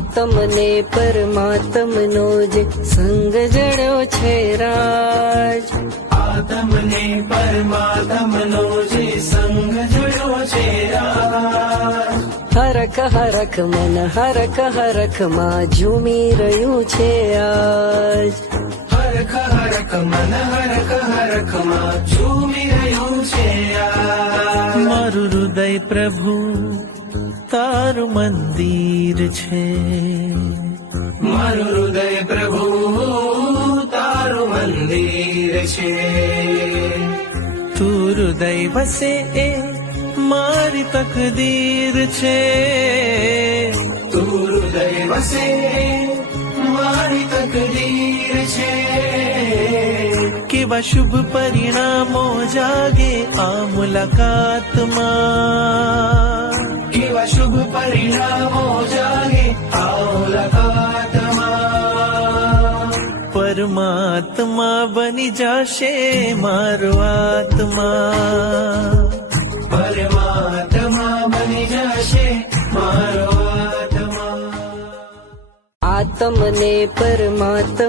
આત્મને પરમાત્મનો જે સંગ જડ્યો છે રાજ. આત્મને પરમાત્મનો જે સંગ જડ્યો છે રાજ. હરખ હરખ મન હરખ હરખ માં ઝૂમી રહ્યું છે આજ. હરખ હરખ મન હરખ હરખ માં ઝૂમી રહ્યું છે આજ. મારું હૃદય પ્રભુ તારું મંદિર છે. મારું હૃદય પ્રભુ તારું મંદિર છે. તું હૃદય વસે એ મારી તકદીર છે. તું હૃદય વસે મારી તકદીર છે. કેવા શુભ પરિણામો જાગે આ મુલાકાતમાં. કેવા શુભ પરિણામો જાગે આ મુલાકાતમાં. પરમાત્મા બની જશે મારો આત્મા. પરમાત્મા બની જશે મારો આત્મા. આત્મને પરમાત્મા